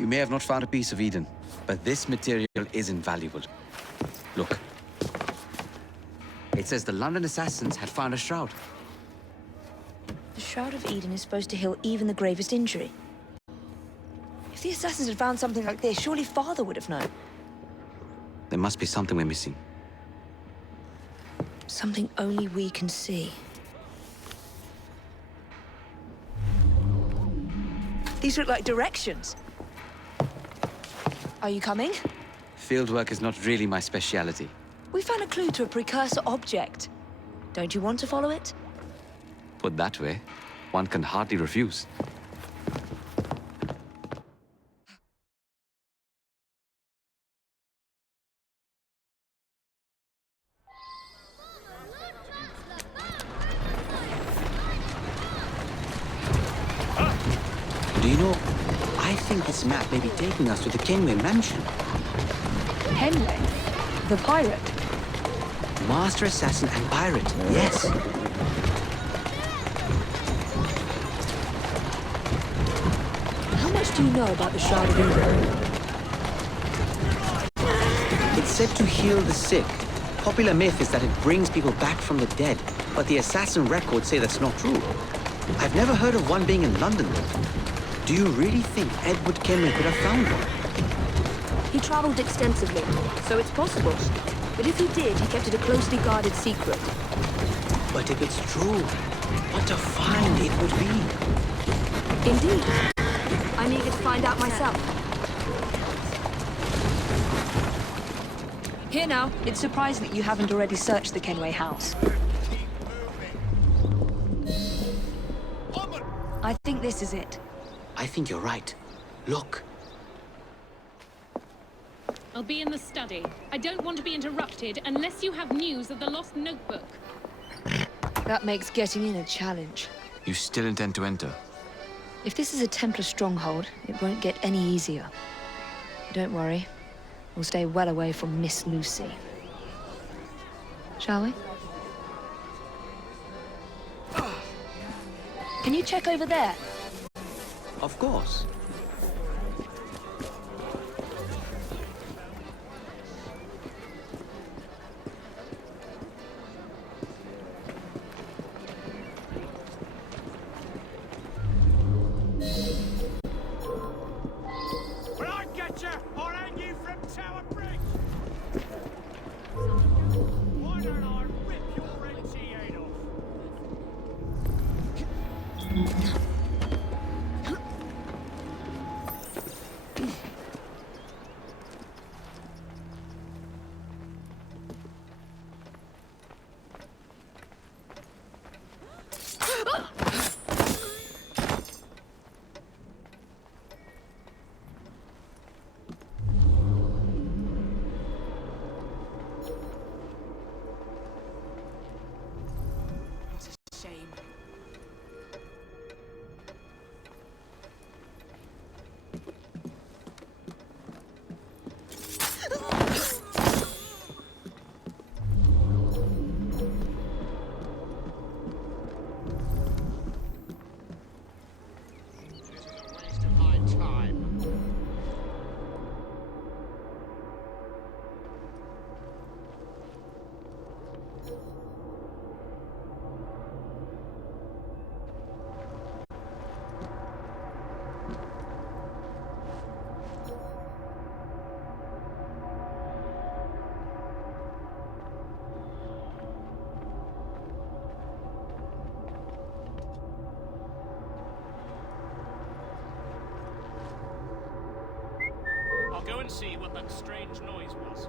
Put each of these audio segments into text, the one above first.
You may have not found a piece of Eden, but this material is invaluable. Look. It says the London assassins had found a shroud. The Shroud of Eden is supposed to heal even the gravest injury. If the assassins had found something like this, surely Father would have known. There must be something we're missing. Something only we can see. These look like directions. Are you coming? Fieldwork is not really my speciality. We found a clue to a precursor object. Don't you want to follow it? Put that way, one can hardly refuse. Do you know, I think this map may be taking us to the Kenway mansion. Kenway? The pirate? Master assassin and pirate, yes. How much do you know about the Shroud of Eden? It's said to heal the sick. Popular myth is that it brings people back from the dead, but the assassin records say that's not true. I've never heard of one being in London, though. Do you really think Edward Kenway could have found one? He traveled extensively, so it's possible. But if he did, he kept it a closely guarded secret. But if it's true, what a find it would be. Indeed. I'm eager to find out myself. Here now, it's surprising that you haven't already searched the Kenway house. I think this is it. I think you're right. Look. I'll be in the study. I don't want to be interrupted unless you have news of the lost notebook. That makes getting in a challenge. You still intend to enter? If this is a Templar stronghold, it won't get any easier. Don't worry. We'll stay well away from Miss Lucy. Shall we? Can you check over there? Of course. I'll go and see what that strange noise was.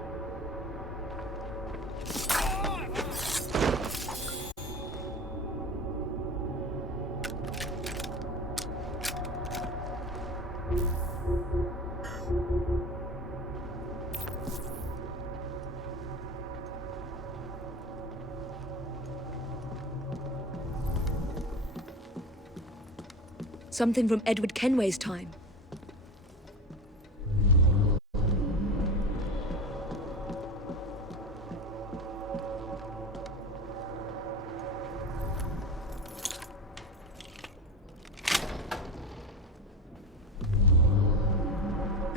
Something from Edward Kenway's time.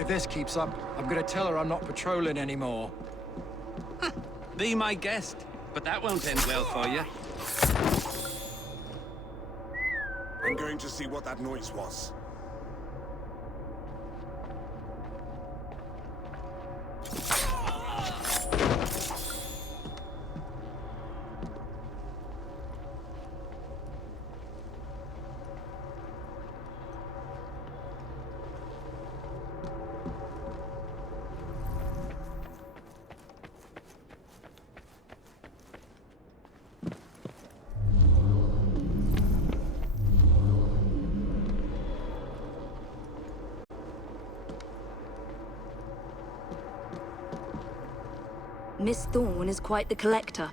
If this keeps up, I'm gonna tell her I'm not patrolling anymore. Be my guest, but that won't end well for you. I'm going to see what that noise was. Miss Thorne is quite the collector.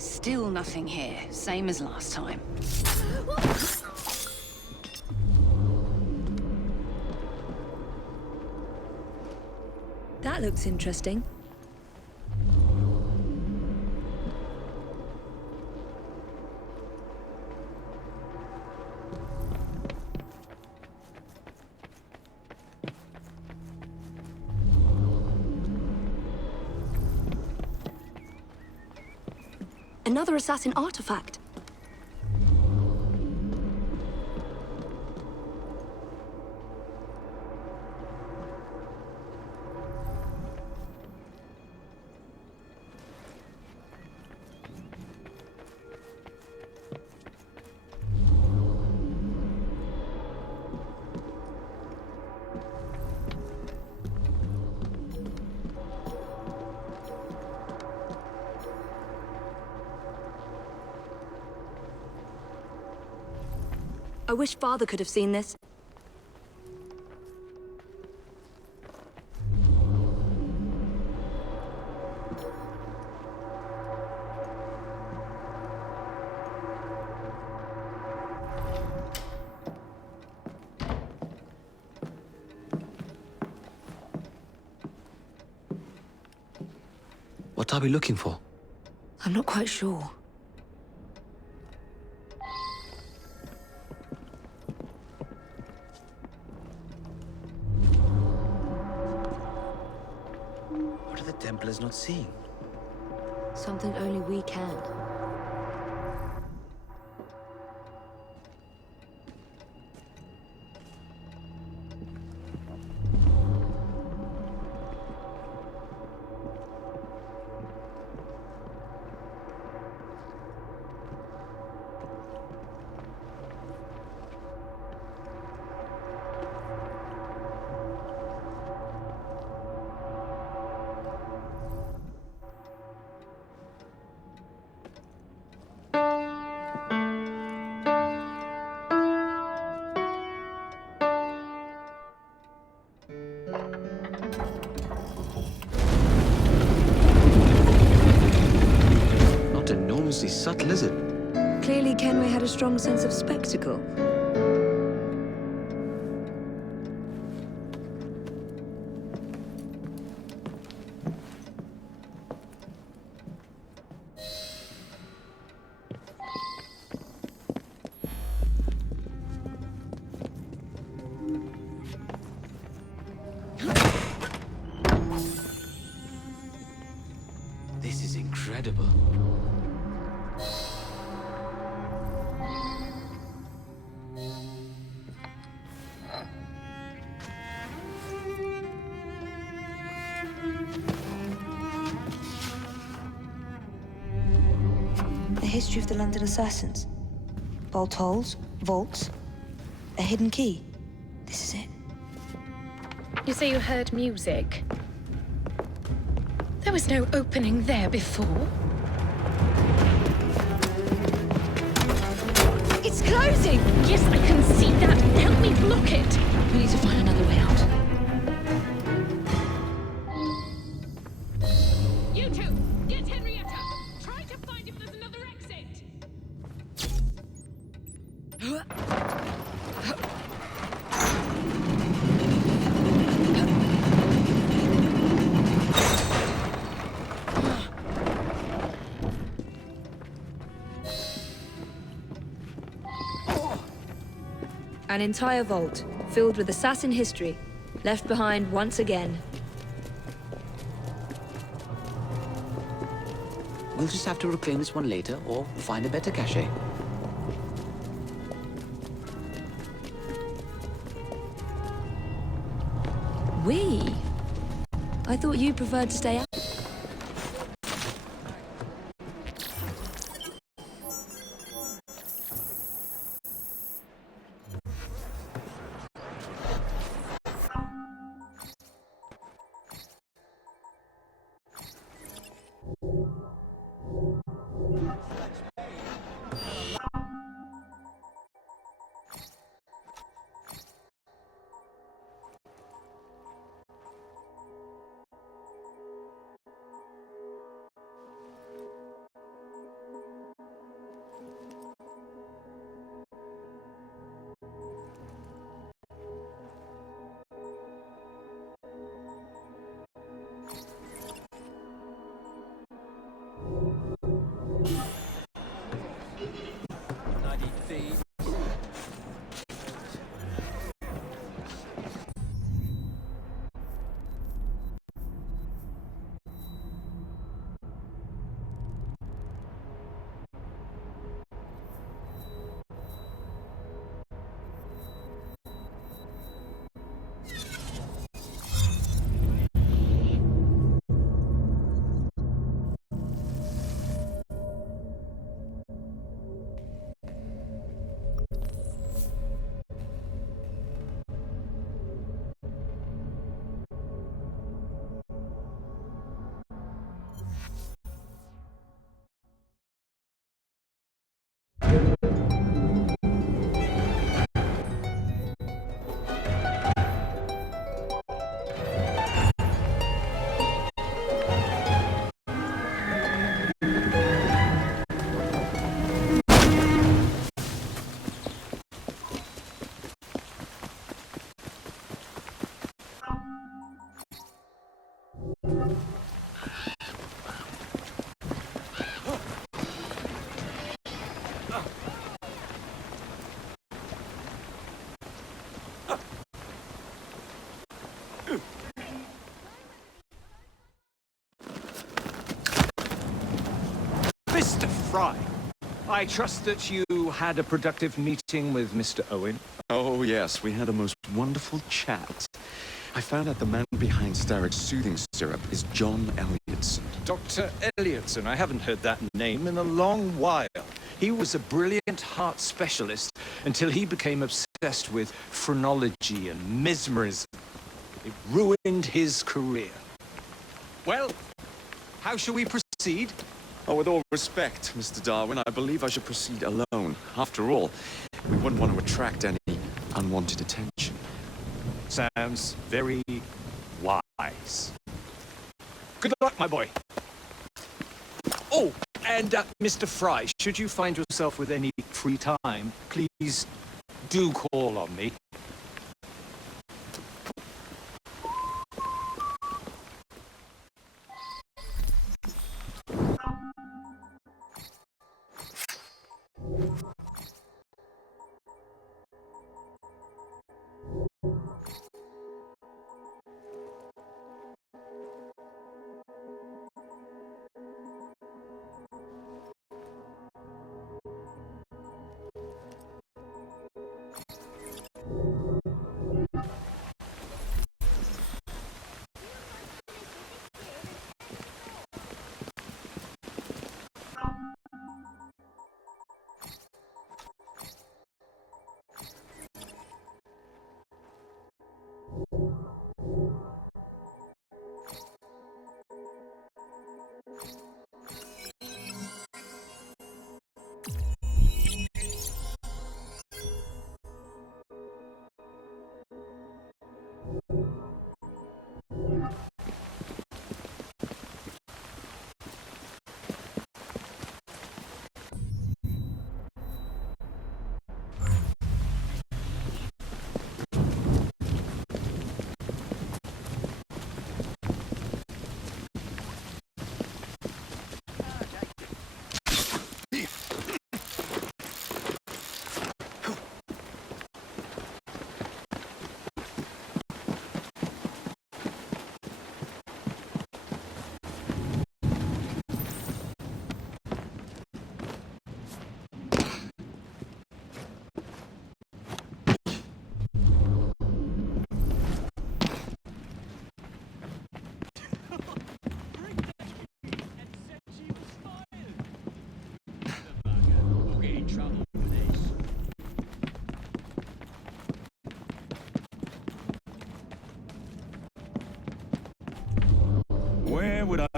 Still nothing here, same as last time. That looks interesting. Another assassin artifact. I wish Father could have seen this. What are we looking for? I'm not quite sure. What are the Templars not seeing? Something only we can. Not enormously subtle, is it? Clearly, Kenway had a strong sense of spectacle. This is incredible. The history of the London assassins. Bolt holes, vaults, a hidden key. This is it. You say you heard music? There was no opening there before. It's closing! Yes, I can see that. Help me block it. We need to find another way out. An entire vault, filled with assassin history, left behind once again. We'll just have to reclaim this one later, or find a better cache. We? I thought you preferred to stay out. Mr. Fry, I trust that you had a productive meeting with Mr. Owen. Oh, yes, we had a most wonderful chat. I found out the man behind Starrick's soothing syrup is John Elliotson. Dr. Elliotson, I haven't heard that name in a long while. He was a brilliant heart specialist until he became obsessed with phrenology and mesmerism. It ruined his career. Well, how shall we proceed? Oh, with all respect, Mr. Darwin, I believe I should proceed alone. After all, we wouldn't want to attract any unwanted attention. Sounds very wise. Good luck, my boy. Oh, and Mr. Fry, should you find yourself with any free time, please do call on me.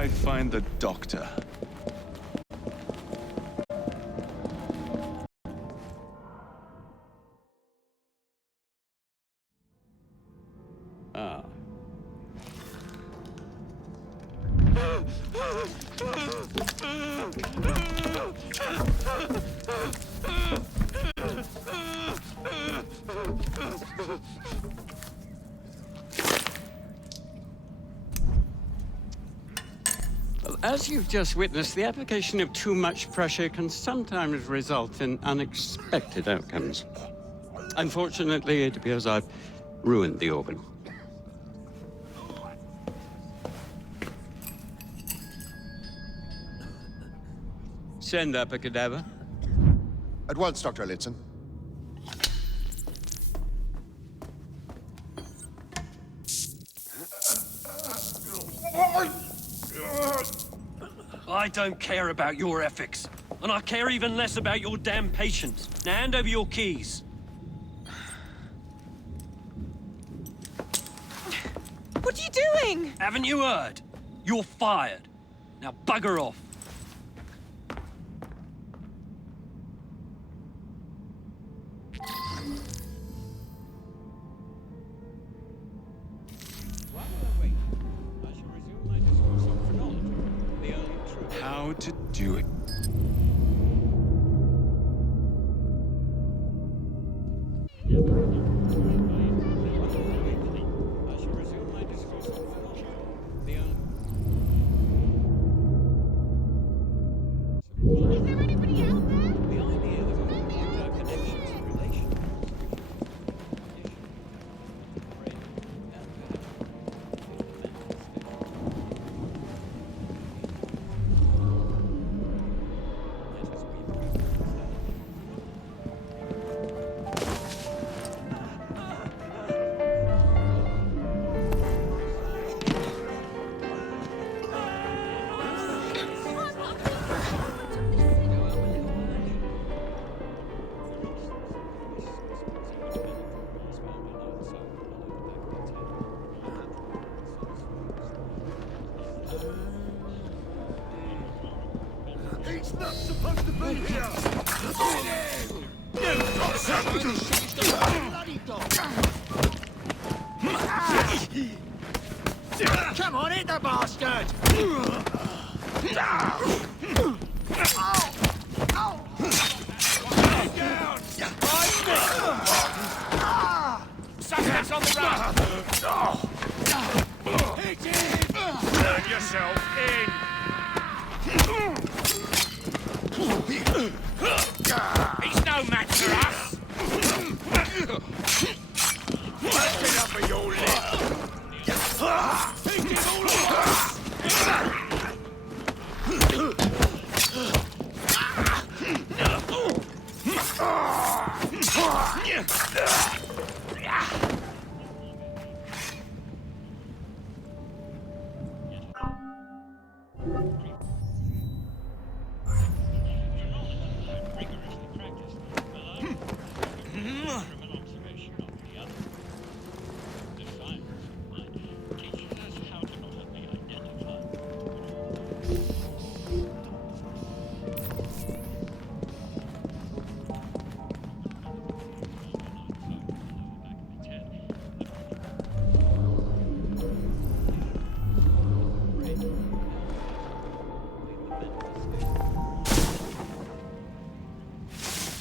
I find the doctor. Ah. Well, as you've just witnessed, the application of too much pressure can sometimes result in unexpected outcomes. Unfortunately, it appears I've ruined the organ. Send up a cadaver. At once, Dr. Elliotson. I don't care about your ethics. And I care even less about your damn patients. Now hand over your keys. What are you doing? Haven't you heard? You're fired. Now bugger off. How to do it. He's not supposed to be here! Come on, hit the bastard! Suspects on the run! Hit him! Turn yourself in! He's no match for us! Get up of your lip! Hit him all at once!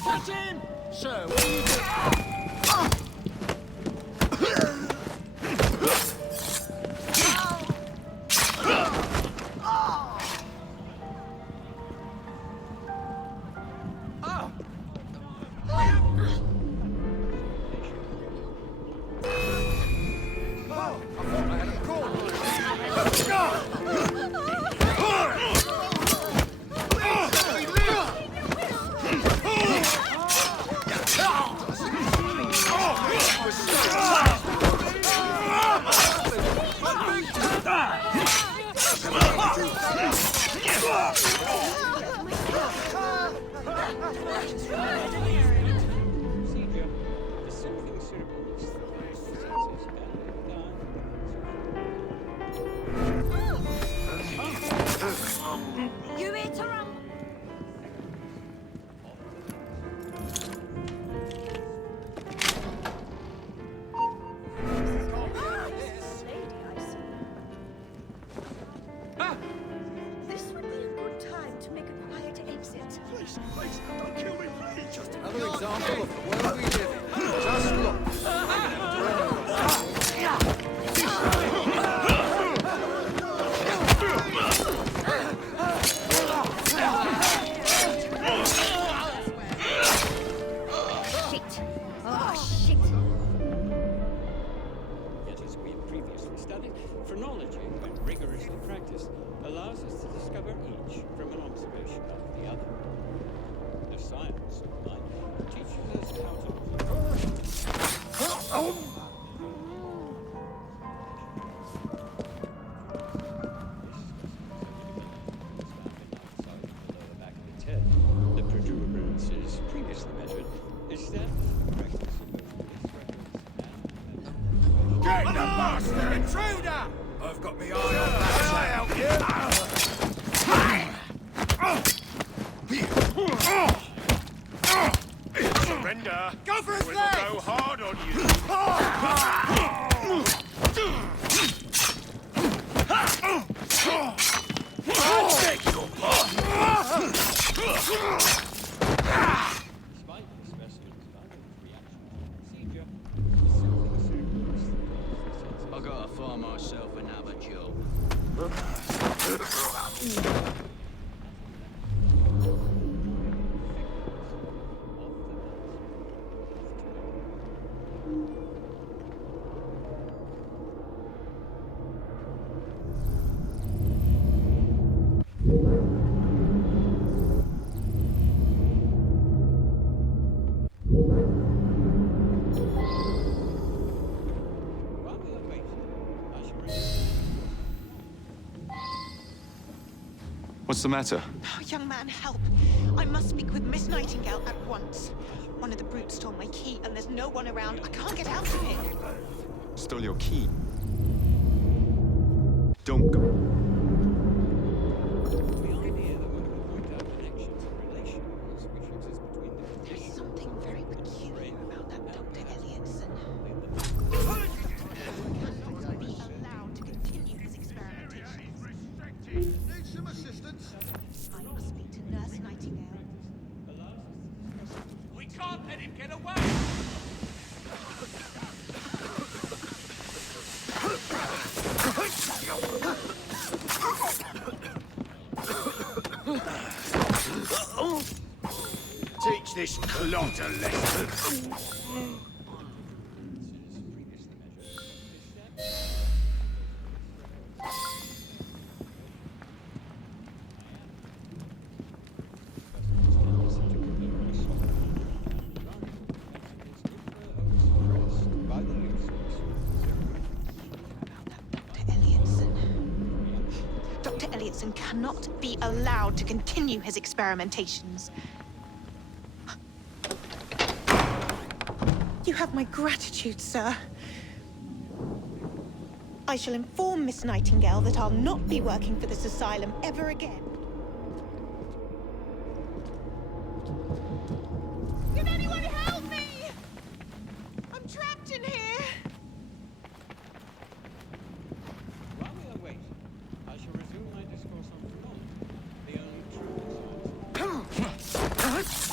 Catch him! Sir, what are you doing? Phrenology, when rigorously practiced, allows us to discover each from an observation of the other. The science of mind teaches us how to... The protuberances previously measured established the practice of both records Get the bastard! Intruder! I've got me eye on that. Surrender! Go for his leg! We'll go hard on you! I beg your pardon! Despite the specimen's violent reaction to the procedure, something circles the sense. I gotta find myself another job. What's the matter? Oh, young man, help. I must speak with Miss Nightingale at once. One of the brutes stole my key, and there's no one around. I can't get out of here. Stole your key. Don't go. There's something very peculiar about that Dr. Elliotson. Cannot be allowed to continue his experimentations. Need some assistance? I must speak to Nurse Nightingale. We can't let him get away! Teach this clot a lesson. Dr. Elliotson cannot be allowed to continue his experimentations. You have my gratitude, sir. I shall inform Miss Nightingale that I'll not be working for this asylum ever again. Can anyone help me? I'm trapped in here. While we await, I shall resume my discourse on phrenology, the only true science.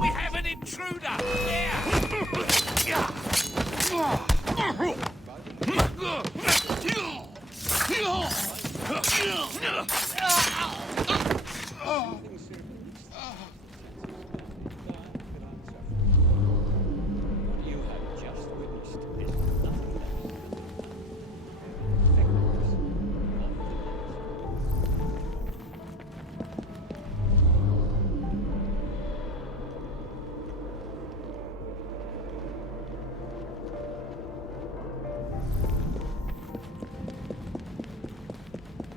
We have an intruder! What you have just witnessed is nothing less than figures of the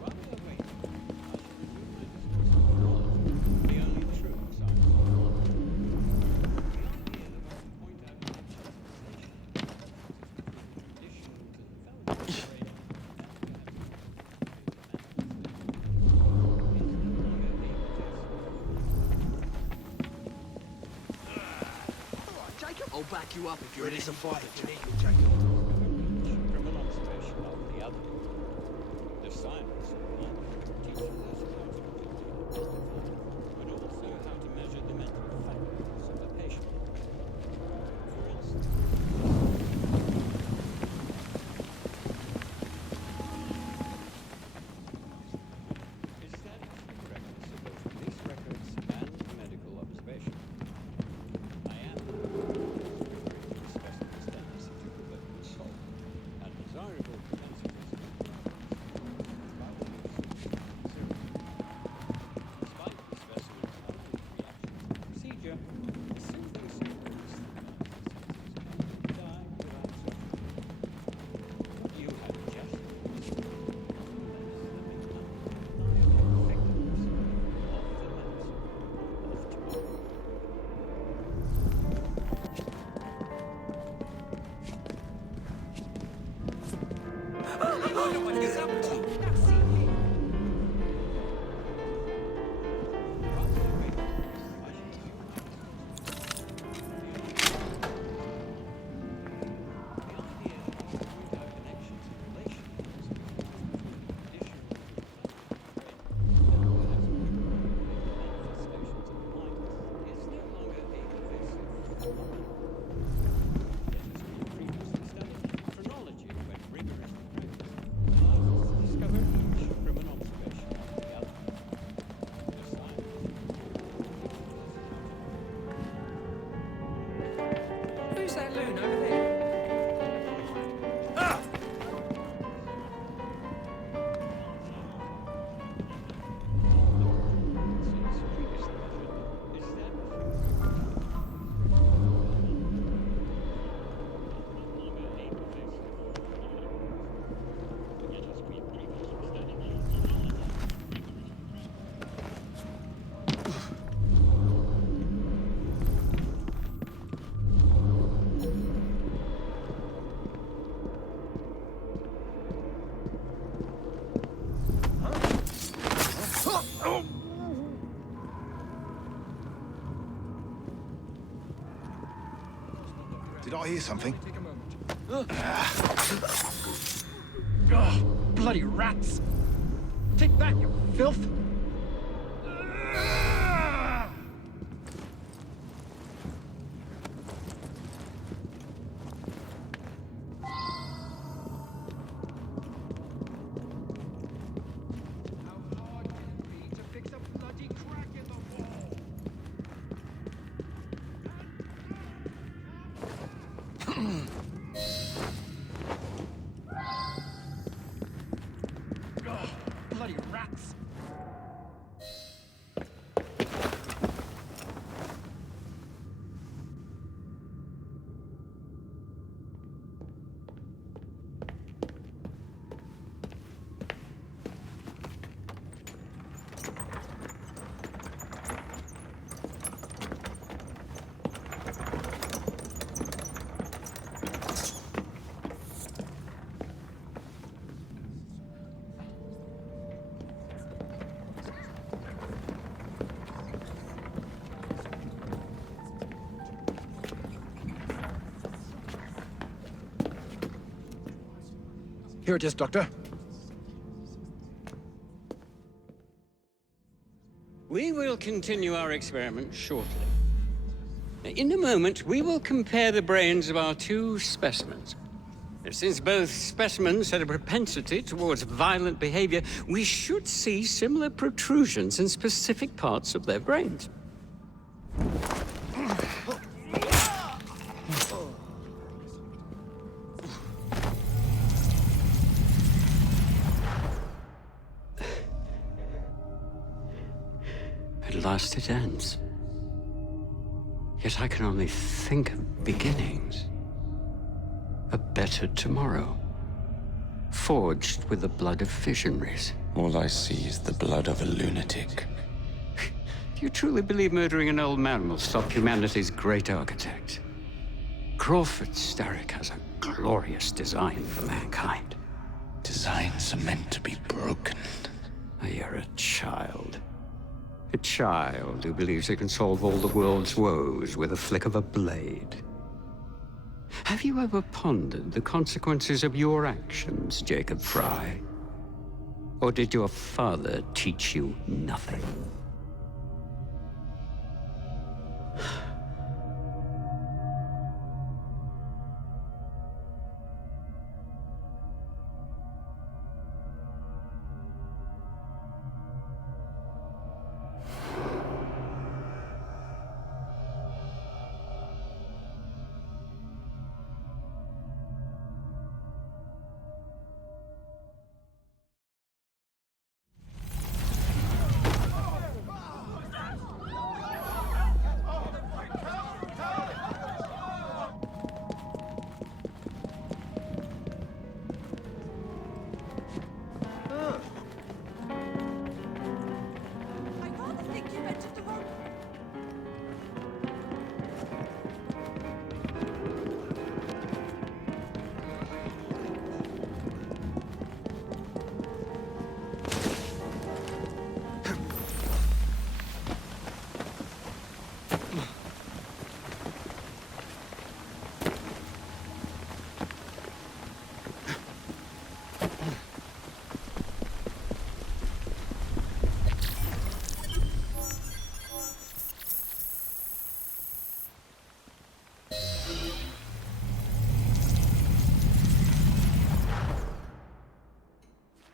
While we await, I shall resume my discourse on phrenology, I'll back you up if you're Ready ready to to fight fight. if you need me, Jacob. Criminal observation of the other. The science teaches us how to identify, but also how to measure the mental faculties of the patient. For instance, is that it's records of both police records and medical observation. I am specimens tendency to revert to salt and desirable propensities to despite the specimen's allergic reaction to the procedure, the soothing symptoms die without suffering. You have just Who's that loon over there? Did I hear something? Bloody rats! Take back, you filth! Bloody rats! Here it is, Doctor. We will continue our experiment shortly. In a moment, we will compare the brains of our two specimens. Since both specimens had a propensity towards violent behavior, we should see similar protrusions in specific parts of their brains. At last it ends. Yet I can only think of beginnings. A better tomorrow. Forged with the blood of visionaries. All I see is the blood of a lunatic. Do you truly believe murdering an old man will stop humanity's great architect? Crawford Starrick has a glorious design for mankind. Designs are meant to be broken. You're a child. A child who believes it can solve all the world's woes with a flick of a blade. Have you ever pondered the consequences of your actions, Jacob Fry? Or did your father teach you nothing?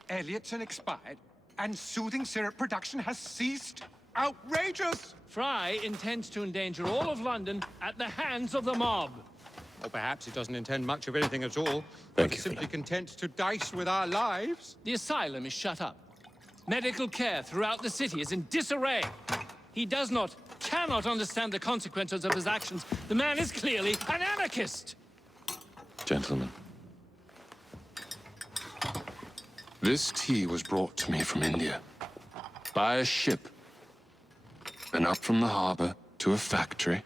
Elliotson expired, and soothing syrup production has ceased? Outrageous! Fry intends to endanger all of London at the hands of the mob. Or perhaps he doesn't intend much of anything at all. Thank He's you, simply content to dice with our lives. The asylum is shut up. Medical care throughout the city is in disarray. He cannot understand the consequences of his actions. The man is clearly an anarchist! Gentlemen. This tea was brought to me from India. By a ship. Then up from the harbor to a factory,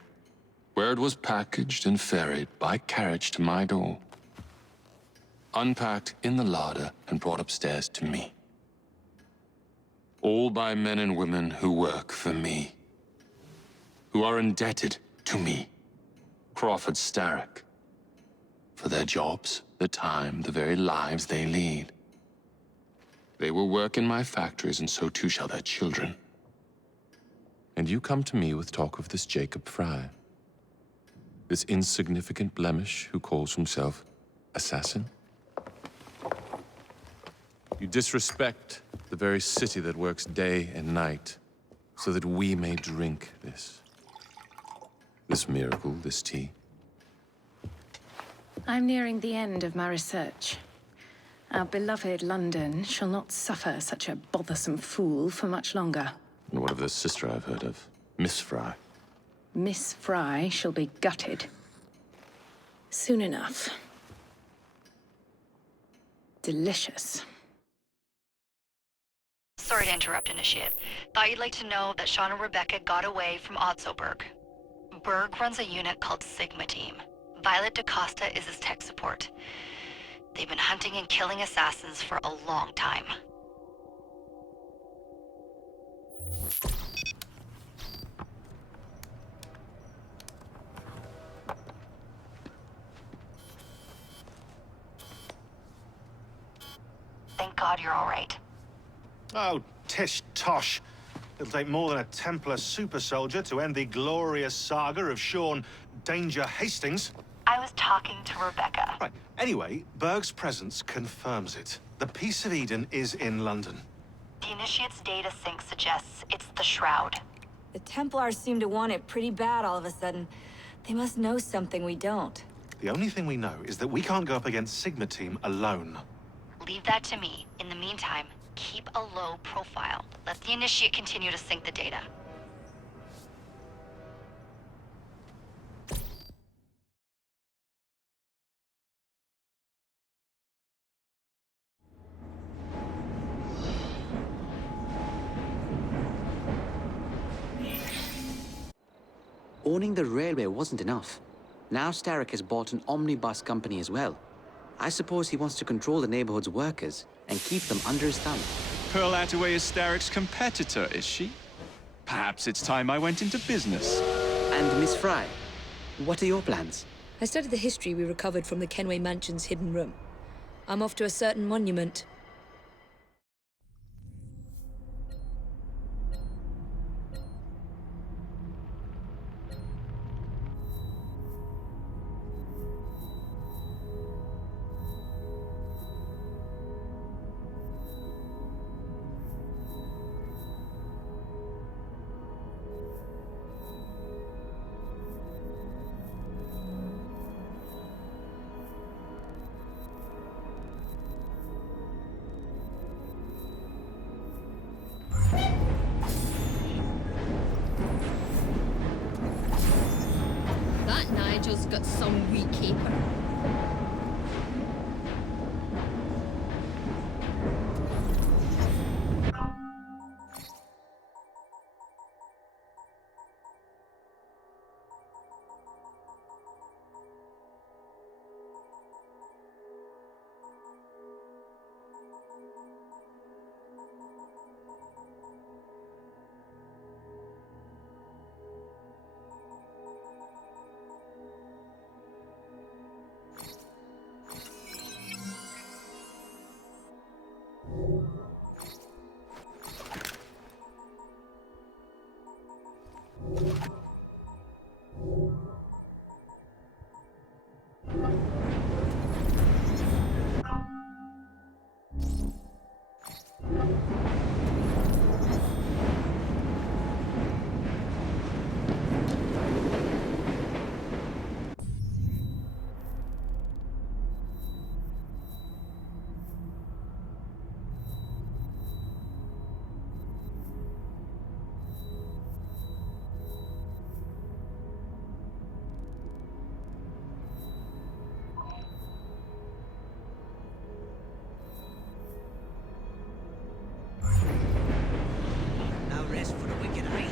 where it was packaged and ferried by carriage to my door. Unpacked in the larder and brought upstairs to me. All by men and women who work for me. Who are indebted to me, Crawford Starrick. For their jobs, the time, the very lives they lead. They will work in my factories, and so too shall their children. And you come to me with talk of this Jacob Fry. This insignificant blemish who calls himself assassin? You disrespect the very city that works day and night so that we may drink this miracle, this tea. I'm nearing the end of my research. Our beloved London shall not suffer such a bothersome fool for much longer. And what of the sister I've heard of, Miss Fry? Miss Fry shall be gutted. Soon enough. Delicious. Sorry to interrupt, Initiate. Thought you'd like to know that Sean and Rebecca got away from Otzoberg. Berg runs a unit called Sigma Team. Violet DaCosta is his tech support. They've been hunting and killing assassins for a long time. Thank God you're all right. Oh, tish tosh. It'll take more than a Templar super soldier to end the glorious saga of Sean Danger Hastings. I was talking to Rebecca. Right. Anyway, Berg's presence confirms it. The Peace of Eden is in London. The Initiate's data sync suggests it's the Shroud. The Templars seem to want it pretty bad all of a sudden. They must know something we don't. The only thing we know is that we can't go up against Sigma Team alone. Leave that to me. In the meantime, keep a low profile. Let the Initiate continue to sync the data. Owning the railway wasn't enough. Now Starrick has bought an omnibus company as well. I suppose he wants to control the neighborhood's workers and keep them under his thumb. Pearl Attaway is Starrick's competitor, is she? Perhaps it's time I went into business. And Miss Fry, what are your plans? I studied the history we recovered from the Kenway Mansion's hidden room. I'm off to a certain monument. That Nigel's got some wee caper. No rest for the wicked, eh?